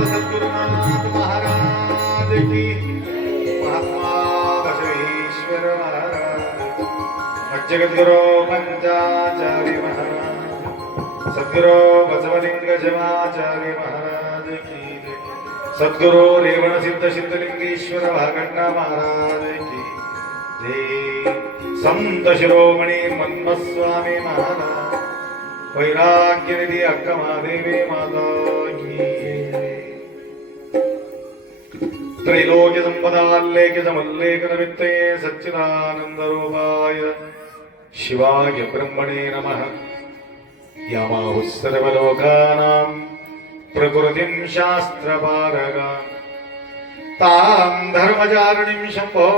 सद्गुरुनाथ महाराज की, महात्मा बसवेश्वर महाराज, जगद्गुरु पंचाचार्य महाराज, सद्गुरु बसवलिंग शिवाचार्य महाराज की, सद्गुरु रेवण सिद्ध सिद्धलिंगेश्वर भागण्णा महाराज की जय, संत शिरोमणी मन्मस्वामी महाराज, वैराग्यनिधी अक्कमादेवी माता की जय. त्रैलोक्य संपदाल्लेख्य समल्लेख निमित्तये सच्चिदानंद रूपाय शिवाय ब्रह्मणे नमः. यामाहुः सर्वलोकानां प्रकृतिं शास्त्रपारगा, तां धर्मचारिणीं शम्भो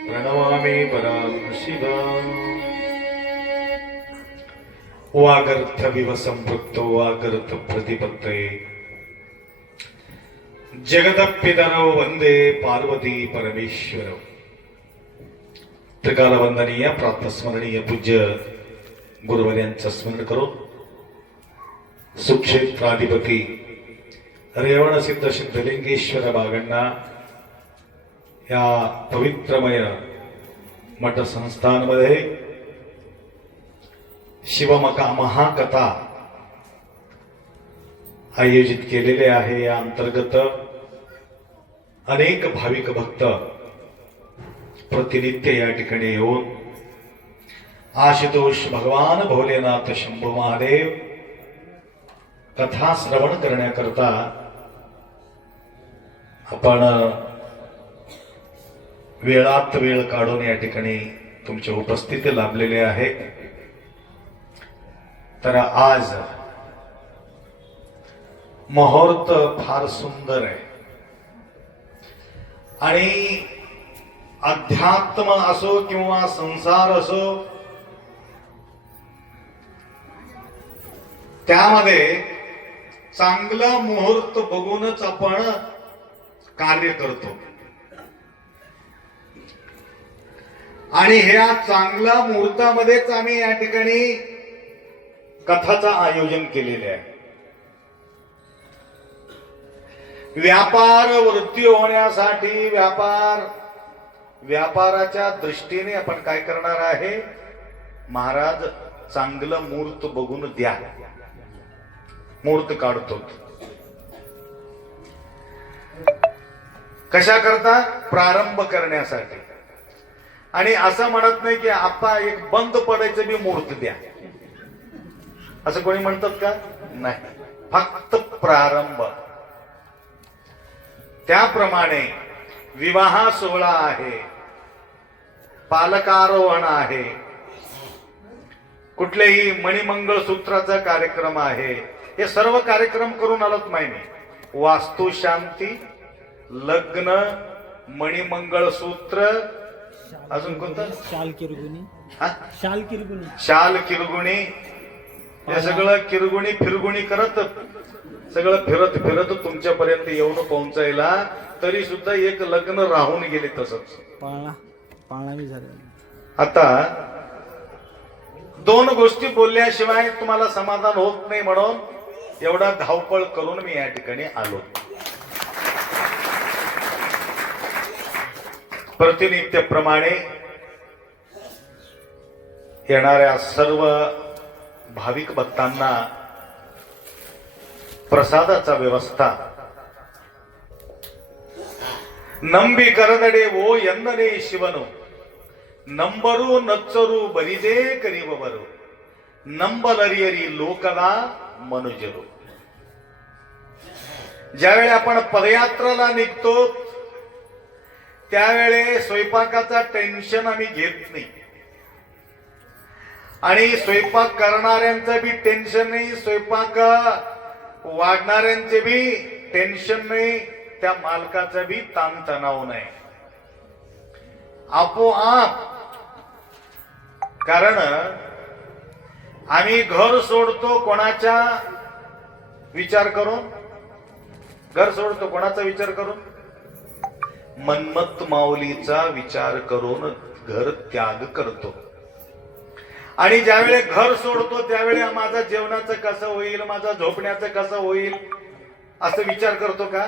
प्रणमामि परां शिवाम्. वागर्थ विव संपृक्तो वागर्थ प्रतिपत्तये, जगदपितरौ वंदे पार्वती परमेश्वरौ. त्रिकालवंदनीय प्रातस्मरणीय पूज्य गुरुवर्यांचं स्मरण करून सुक्षेत्राधिपती रेवण सिद्ध सिद्धलिंगेश्वर बागण्णा या पवित्रमय मठ संस्थांमध्ये शिवमका महाकथा आयोजित केलेले आहे. या अंतर्गत अनेक भाविक भक्त प्रतिनित्य या ठिकाणी येऊन आशुतोष भगवान भोलेनाथ शंभू महादेव कथा श्रवण करण्याकरता आपण वेळात वेळ काढून या ठिकाणी तुमची उपस्थिती लाभलेली आहे. तर आज मुहूर्त फार सुंदर आहे आणि अध्यात्म असो किंवा संसार असो त्यामध्ये चांगला मुहूर्त बघूनच आपण कार्य करतो आणि ह्या चांगल्या मुहूर्तामध्येच आम्ही या ठिकाणी कथाचं आयोजन केलेले आहे. व्यापार वृद्धी होण्यासाठी व्यापाराच्या दृष्टीने आपण काय करणार आहे, महाराज चांगलं मुहूर्त बघून द्या, मुहूर्त काढतो. कशा करता, प्रारंभ करण्यासाठी. आणि असं म्हणत नाही की आपा एक बंद पडायचं बी मुहूर्त द्या, असं कोणी म्हणतात का? नाही, फक्त प्रारंभ. त्याप्रमाणे विवाह सोहळा आहे, पालकारोहण आहे, कुठलेही मणिमंगळसूत्राचा कार्यक्रम आहे, हे सर्व कार्यक्रम करून आलोत माहिती. वास्तुशांती, लग्न, मणिमंगळसूत्र, अजून कोणतं? शाल किरगुणी. शाल किरगुणी हे सगळं किरगुणी फिरगुणी करत सगळं फिरत फिरत तुमच्यापर्यंत येऊन पोहोचायला तरी सुद्धा एक लग्न राहून गेले. तसंच पाळणा झालं. आता दोन गोष्टी बोलल्याशिवाय तुम्हाला समाधान होत नाही, म्हणून एवढा धावपळ करून मी या ठिकाणी आलो. प्रतिनित्यप्रमाणे येणाऱ्या सर्व भाविक भक्तांना प्रसादाचा व्यवस्था ನಂಬಿ ಕರದಡೆ ಓ ಎಂದನೇ ಶಿವನು ನಂಬರು ನಚ್ಚರು ಬರಿದೇ ಕರಿಬವರು ನಂಬಲರಿಯರಿ ಲೋಕದ मनुजरू. ज्यावेळी आपण पदयात्रेला निघतो त्यावेळे स्वयंपाकाचा टेन्शन आम्ही घेत नाही आणि स्वयंपाक करणाऱ्यांचं बी टेन्शन नाही, स्वयंपाक वाढणाऱ्यांचे बी टेन्शन नाही, त्या मालकाचा बी ताणतणाव नाही. आपोआप. कारण आम्ही घर सोडतो कोणाचा विचार करून? घर सोडतो कोणाचा विचार करून? मन्मथ माऊलीचा विचार करून घर त्याग करतो. आणि ज्यावेळी घर सोडतो त्यावेळी माझा जेवणाचं कसं होईल, माझा झोपण्याचं कसं होईल, असं विचार करतो का?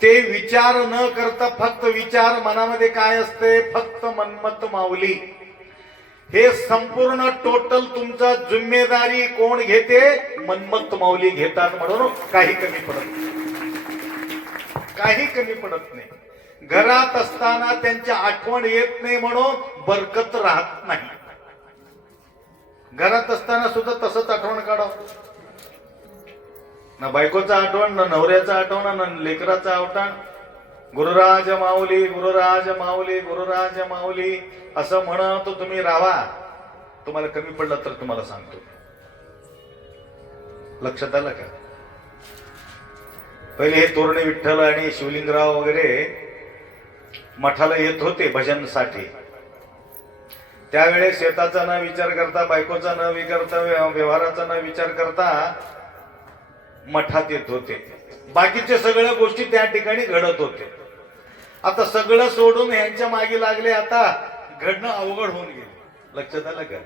ते विचार न करता फक्त विचार मनामध्ये काय असते? फक्त मनमत माऊली. हे संपूर्ण टोटल तुमचा जिम्मेदारी कोण घेते? मनमत माऊली घेतात. म्हणून काही कमी पडत नाही, काही कमी पडत नाही. घरात असताना त्यांची आठवण येत नाही म्हणून बरकत राहत नाही. घरात असताना सुद्धा तसंच आठवण काढावं. ना बायकोचं आठवण, ना नवऱ्याचं आठवण, ना लेकराचं आठवण. गुरुराज माऊली, गुरुराज माऊली, गुरुराज माऊली असं म्हणत तुम्ही राहा. तुम्हाला कमी पडलं तर तुम्हाला सांगतो. लक्षात आलं का? पहिले हे तोरणे विठ्ठल आणि शिवलिंगराव वगैरे मठाला येत होते भजनसाठी. त्यावेळेस शेताचा न विचार करता, बायकोचा न विचारता, व्यवहाराचा न विचार करता मठात येत होते. बाकीच्या सगळ्या गोष्टी त्या ठिकाणी घडत होते. आता सगळं सोडून यांच्या मागे लागले. आता घडणं अवघड होऊन गेले. लक्षात आलं का?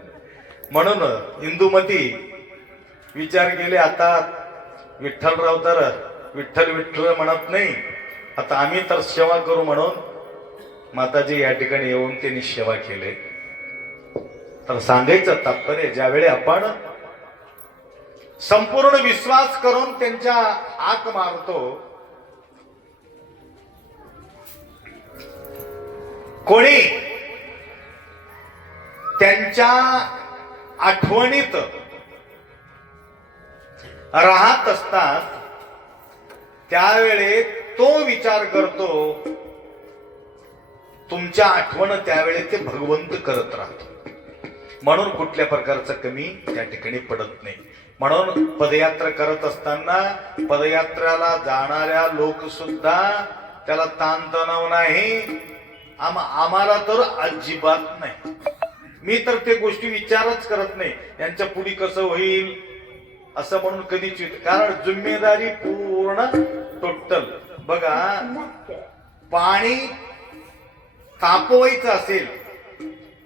म्हणून इंदुमती विचार केले, आता विठ्ठलराव तर विठ्ठल विठ्ठल म्हणत नाही, आता आम्ही तर सेवा करू. म्हणून माताजी या ठिकाणी येऊन त्यांनी सेवा केले. तर सांगायचं तात्पर्य, ज्यावेळी आपण संपूर्ण विश्वास करून त्यांच्या हाक मारतो, कोणी त्यांच्या आठवणीत राहत असतात, त्यावेळी तो विचार करतो, तुमच्या आठवण त्यावेळी ते भगवंत करत राहतो. म्हणून कुठल्या प्रकारचं कमी त्या ठिकाणी पडत नाही. म्हणून पदयात्रा करत असताना पदयात्रेला जाणाऱ्या लोक सुद्धा त्याला ताणतणाव नाही. आम्हाला तर अजिबात नाही. मी तर ते गोष्टी विचारच करत नाही, यांच्या पुढे कसं होईल असं म्हणून कधीच. कारण जिम्मेदारी पूर्ण टोटल. बघा, पाणी तापवायचं असेल,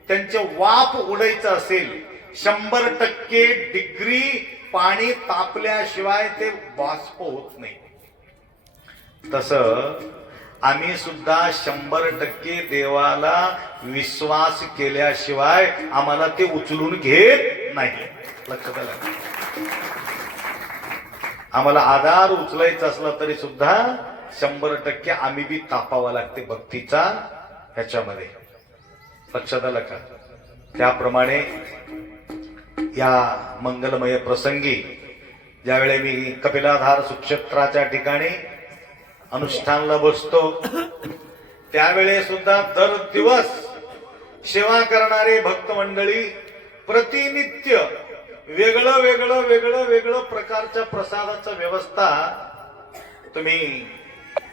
त्यांचे वाफ उडायचं असेल, 100% डिग्री पाणी तापल्याशिवाय ते बाष्प होत नाही. तसं आम्ही सुद्धा 100% देवाला विश्वास केल्याशिवाय आम्हाला ते उचलून घेत नाही. लक्षात आलं? आम्हाला आधार उचलायचा असला तरी सुद्धा 100% आम्ही बी तापावा लागते भक्तीचा ह्याच्यामध्ये. लक्षात आलं का? त्याप्रमाणे या मंगलमय प्रसंगी ज्यावेळी मी कपिलाधार सुक्षेत्राच्या ठिकाणी अनुष्ठानला बसतो, त्यावेळेस सुद्धा दर दिवस सेवा करणारे भक्त मंडळी प्रतिनित्य वेगळं वेगळं वेगळं वेगळं प्रकारच्या प्रसादाचा व्यवस्था तुम्ही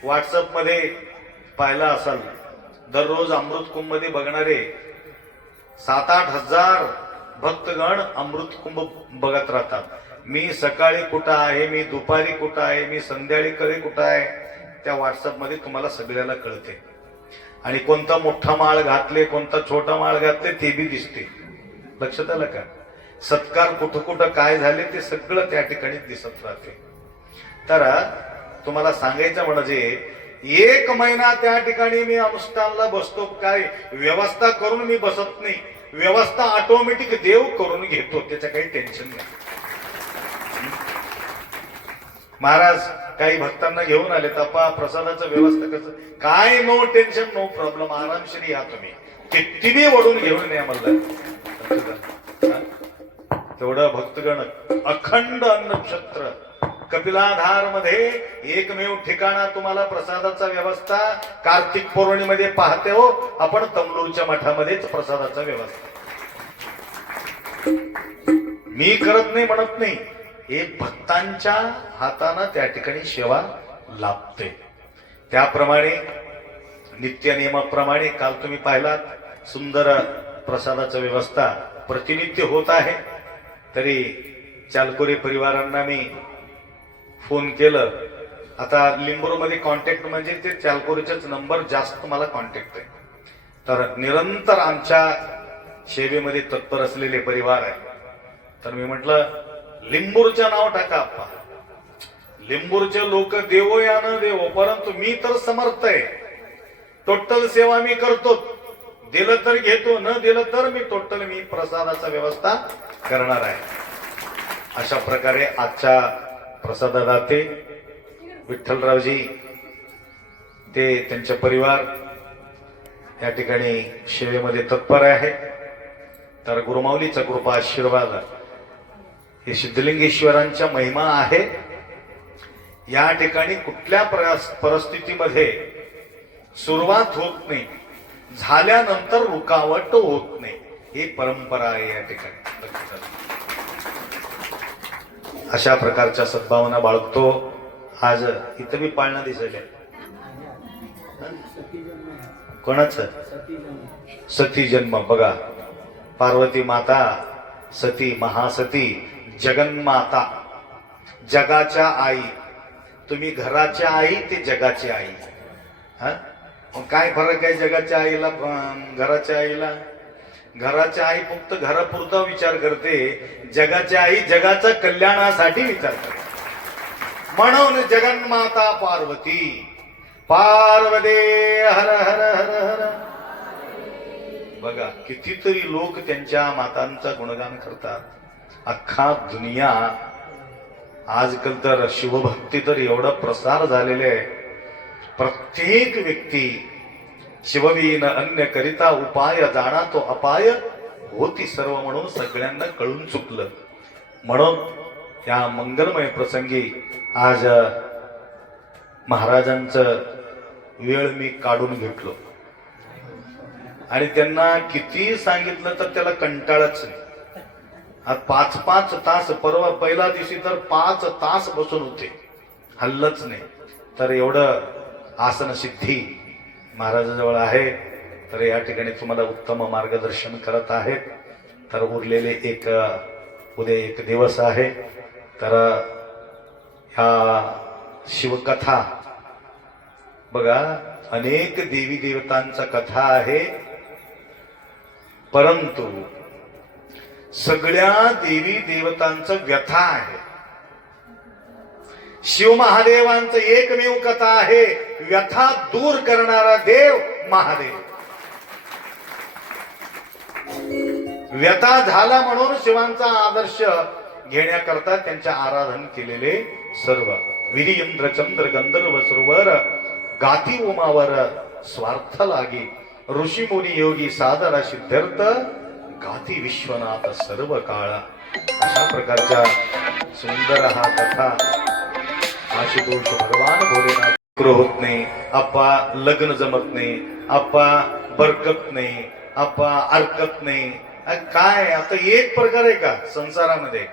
व्हॉट्सअप मध्ये पाहिला असाल. दररोज अमृत कुंभ मध्ये बघणारे 7-8 हजार भक्तगण अमृत कुंभ बघत राहतात. मी सकाळी कुठं आहे, मी दुपारी कुठं आहे, मी संध्याकाळी कधी कुठं आहे, त्या व्हॉट्सअप मध्ये तुम्हाला सगळ्याला कळते. आणि कोणता मोठा माळ घातले, कोणता छोटा माळ घातले ते बी दिसते. लक्षात आलं का? सत्कार कुठं कुठं काय झाले ते सगळं त्या ठिकाणी दिसत राहते. तर तुम्हाला सांगायचं म्हणजे 1 महिना त्या ठिकाणी मी अनुष्ठानला बसतो. काय व्यवस्था करून मी बसत नाही, व्यवस्था ऑटोमॅटिक देव करून घेतो. त्याचं काही टेन्शन नाही. महाराज काही भक्तांना घेऊन आले, तपा प्रसादाचं व्यवस्था कसं काय, नो टेन्शन, नो प्रॉब्लेम, आरामशीर या तुम्ही, कितीही वडून घेऊन या म्हणलं. तेवढं भक्तगण अखंड अन्नक्षत्र कपिलाधार मध्ये एकमेव ठिकाणा तुम्हाला प्रसादाचा व्यवस्था कार्तिक पौर्णिमेमध्ये पाहते हो आपण. तमलूरच्या मठामध्येच प्रसादाचा व्यवस्था. मी करत नाही म्हणत नाही, हे भक्तांच्या हाताने त्या ठिकाणी सेवा लाभते. त्याप्रमाणे नित्य नियमाप्रमाणे काल तुम्ही पाहिलात सुंदर प्रसादाचा व्यवस्था प्रतिनित्य होत आहे. तरी चालकोरे परिवारांना मी फोन केलं. आता लिंबूरमध्ये कॉन्टॅक्ट म्हणजे ते चालकोरीचाच नंबर जास्त मला कॉन्टॅक्ट आहे. तर निरंतर आमच्या सेवेमध्ये तत्पर असलेले परिवार आहे. तर मी म्हटलं लिंबूरचं नाव टाका आप्पा. लिंबूरचे लोक देवो या न देवो, परंतु मी तर समर्थ आहे. टोटल सेवा मी करतो. दिलं तर घेतो, न दिलं तर मी टोटल प्रसादाचा व्यवस्था करणार आहे. अशा प्रकारे आजच्या प्रसाददाते विठ्ठलरावजी ते त्यांचे परिवार या ठिकाणी सेवेमध्ये तत्पर आहे. तर गुरुमाऊलीचा कृपा आशीर्वाद हे सिद्धलिंगेश्वरांच्या महिमा आहे. या ठिकाणी कुठल्या परिस्थितीमध्ये सुरुवात होत नाही, झाल्यानंतर रुकावट होत नाही, ही परंपरा आहे या ठिकाणी. अशा प्रकारच्या सद्भावना बाळगतो. आज इथं बी पाळणं दिसले कोणाचं? सती जन्म. बघा, पार्वती माता सती, महासती, जगन्माता, जगाच्या आई. तुम्ही घराच्या आई, ते जगाची आई. हा, काय फरक आहे जगाच्या आईला घराच्या आईला? घराच्या आई फक्त घरापुरता विचार करते, जगाच्या आई जगाच्या कल्याणासाठी विचार करते. म्हणून जगन्माता पार्वती. पार्वती हर हर हर हर. बघा, कितीतरी लोक त्यांच्या मातांचा गुणगान करतात. अख्खा दुनिया आजकाल तर शिवभक्ती तर एवढा प्रसार झालेले आहे. प्रत्येक व्यक्ती शिववीन अन्य करिता उपाय, जाणा तो अपाय होती सर्व, म्हणून सगळ्यांना कळून चुकलं. म्हणून या मंगलमय प्रसंगी आज महाराजांचं वेळ मी काढून घेतलो आणि त्यांना किती सांगितलं तर त्याला कंटाळच नाही. आज 5-5 तास, परवा पहिला दिवशी तर 5 तास बसून होते, हल्लच नाही. तर एवढं आसन सिद्धी महाराजाजवळ आहे. तर या ठिकाणी तुम्हाला उत्तम मार्गदर्शन करत आहेत. तर उरलेले उद्या एक दिवस आहे. तर ह्या शिवकथा बघा, अनेक देवी देवतांचा कथा आहे, परंतु सगळ्या देवी देवतांचं व्यथा आहे. शिव महादेवांचं एकमेव कथा आहे, व्यथा दूर करणारा देव महादेव. व्यथा झाला म्हणून शिवांचा आदर्श घेण्याकरता त्यांचे आराधन केलेले सर्व. विरियंद्र चंद्र गंधर्व सरोवर गाती उमावर स्वार्थ लागी, ऋषी मुनी योगी साधना सिद्धार्थ गाती विश्वनाथ सर्व काळा. अशा प्रकारच्या सुंदर हा कथा आशुतोष भगवान भोलेनाथ होत नाही. आप्पा लग्न जमत नाही, आप्पा बरकत नाही, आप्पा अर्कत नाही. काय आता एक प्रकार आहे का संसारामध्ये?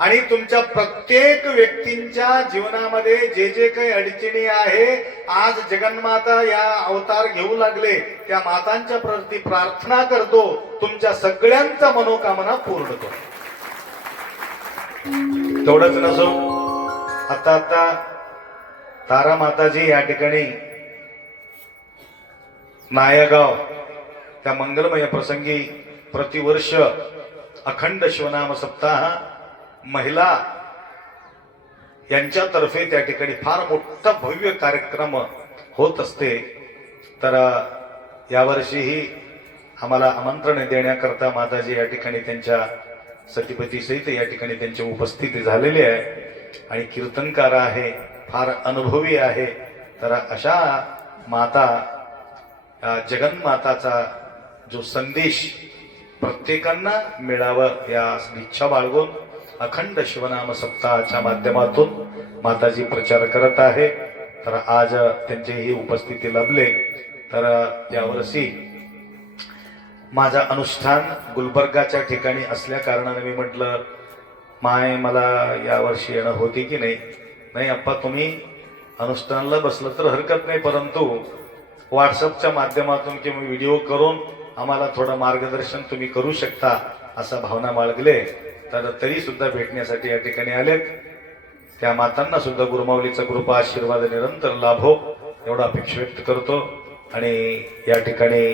आणि तुमच्या प्रत्येक व्यक्तींच्या जीवनामध्ये जे जे काही अडचणी आहे, आज जगन्माता या अवतार घेऊ लागले, त्या मातांच्या प्रती प्रार्थना करतो, तुमच्या सगळ्यांचा मनोकामना पूर्ण करतो. तेवढंच नसो, आता तारा माताजी या ठिकाणी नायगाव त्या मंगलमय प्रसंगी प्रतिवर्ष अखंड शिवनाम सप्ताह महिला यांच्यातर्फे त्या ठिकाणी फार मोठा भव्य कार्यक्रम होत असते. तर यावर्षीही आम्हाला आमंत्रण देण्याकरता माताजी या ठिकाणी त्यांच्या सतीपती सहित या ठिकाणी त्यांची उपस्थिती झालेली आहे. आणि कीर्तनकार आहे, फार अनुभवी आहे. तर अशा माता जगन्माताचा जो संदेश प्रत्येकांना मिळावं या इच्छा बाळगून अखंड शिवनाम सप्ताहाच्या माध्यमातून माताजी प्रचार करत आहे. तर आज त्यांची ही उपस्थिती लाभले. तर यावर्षी माझा अनुष्ठान गुलबर्गाच्या ठिकाणी असल्या कारणाने मी म्हटलं, माय मला यावर्षी येणं होती की नाही? नाही अप्पा, तुम्ही अनुष्ठानाला बसलं तर हरकत नाही, परंतु व्हॉट्सअपच्या माध्यमातून किंवा व्हिडिओ करून आम्हाला थोडं मार्गदर्शन तुम्ही करू शकता, असा भावना बाळगले. तर तरी सुद्धा भेटण्यासाठी या ठिकाणी आलेत. त्या मातांना सुद्धा गुरुमाऊलीचा कृपा आशीर्वाद निरंतर लाभो एवढा अपेक्षा व्यक्त करतो. आणि या ठिकाणी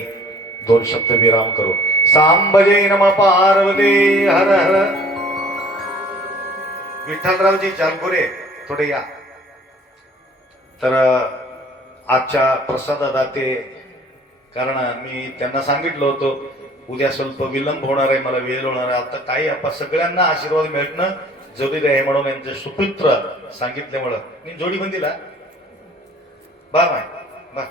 2 शब्द विराम करू. सांबजे नम पार्वती हर हर. विठ्ठलरावजी जालगुरे थोडे या. तर आजच्या प्रसाददाते, कारण मी त्यांना सांगितलं होतं उद्या ಸ್ವಲ್ಪ विलंब होणार आहे, मला वेळ होणार आहे. आता काही आपण सगळ्यांना आशीर्वाद मिळणं जरुरी आहे म्हणून यांचे सुपुत्र सांगितल्यामुळं मी जोडी बंदीला बा माय बा.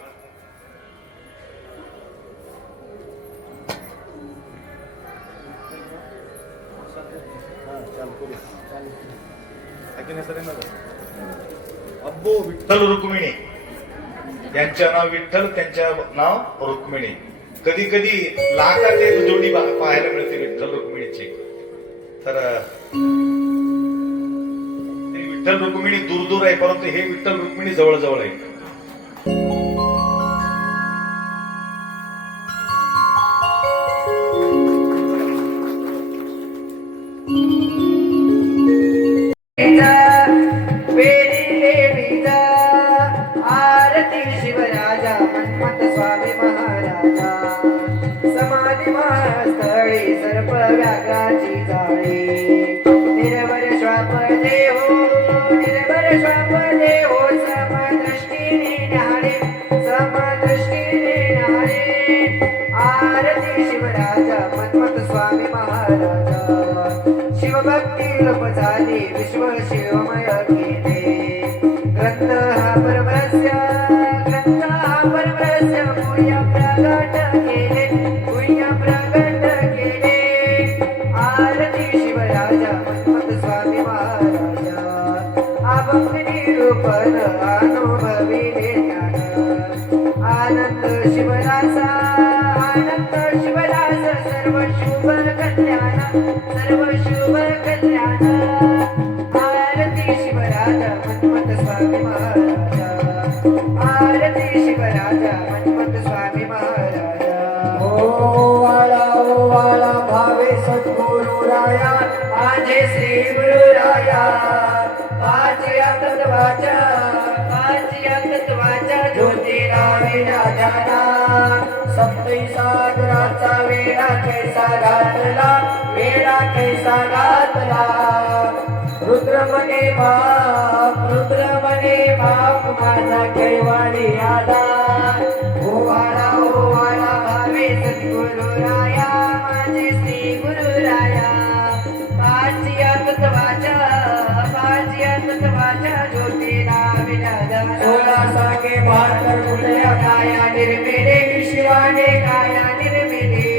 अब्बू विठ्ठल रुक्मिणी, यांचं नाव विठ्ठल, त्यांचं नाव रुक्मिणी. कधी कधी लाखात एक जोडी पाहायला मिळते विठ्ठल रुक्मिणीची. तर ते विठ्ठल रुक्मिणी दूर दूर आहे, परंतु हे विठ्ठल रुक्मिणी जवळ जवळ आहे. आरती शिवराजा हनुमंत स्वामी महाराजा. समाधी महास्थळी सर्प व्याघ्राची जाळी. निर्भर श्वाप देहो, निर्भर श्वाप देहो, समदृष्टीने न्याहाळे, समदृष्टीने न्याहाळे. आरती शिवराजा हनुमंत स्वामी महाराजा. शिवभक्ती लोप झाली, विश्व शिवमय केले. ग्रंथ हा परमरहस्य, ग्रंथ हा परमरहस्य, पुण्य प्रगट केले, पुण्य प्रगट केले. आरती शिवराजा हनुमंत स्वामी महाराजा. अभंग निरूपण अनुभविले ज्ञान. आनंद शिवरासा, आनंद शिवरास, सर्व शुभ कल्याण, सर्व शुभ कल्याण. आरती शिवराजा हनुमंत स्वामी महाराजा. आरती शिवराजा हनुमंत स्वामी महाराजा. ओ वाळा भावे सद्गुरु राया, माझे श्री गुरु राया. पाचया तत्वाच्या, पाचया तत्वाच्या ज्योतिरावे राजाना. सप्तै सागराचा वेळा कैसा घातला, वेळा कैसा घातला. रुद्रमणे बाप, रुद्रमणे बाप, माझा कैवारी आला. ओवाळा भावे सद्गुरु राया, माझे श्री गुरु राया. पाचया तत्वाच्या, पाचया तत्वाच्या ज्योतीला विराजा. 16 सागे 72 फुटल्या काया निर्मिले, शिवाने काया निर्मिले.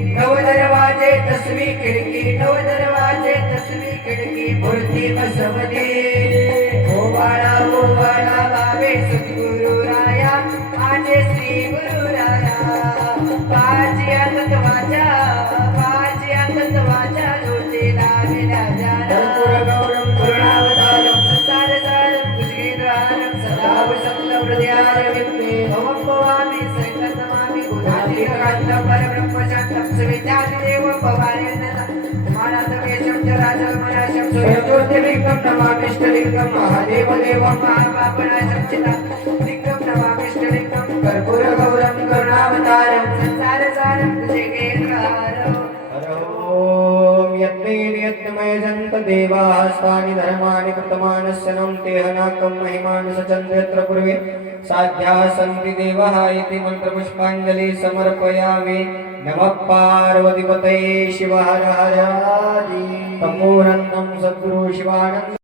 नव दरवाजे तस्वी खिडकी, नव दरवाजे तस्वी खिडकी, मूर्ती बसवली. ओवाळा भावे सद्गुरु राया, माझे श्री गुरु राया. पाचया तत्वाच्या, पाचया तत्वाच्या ज्योतीला विराजा. कर्पूर गौरम करुणावतारम, संसार सारम, भुजगेंद्रहारम, सदा वसंतं हृदयारविंदे. भवं भवामि संकल्पमामि, बुधाधिकान्तं परब्रह्म शान्तं सुविद्यादिदेवं भवानीर्नतं. मानसवेशं च राजमनाशं सूर्यज्योतिर्लिङ्गं नमामिष्टलिङ्गं. महादेवदेवं महापापनाशं चित्तलिङ्गं नमामिष्टलिङ्गं. कर्पूर गौरं करुणावतारं, संसार सारं भुजगेंद्रहारम्. ॐ यत्नेर्यत्नमय जन्त देवास्तानि धर्माणि कृतमानस्य नं तेहनाकं महिमानस चन्द्रत्र पूर्वे साध्या सन्ति देवाः इति मन्त्रपुष्पाञ्जलि समर्पयामि. नमः पार्वतीपतये शिव हर हर. तपोरन्नं सद्गुरु शिवानन्द.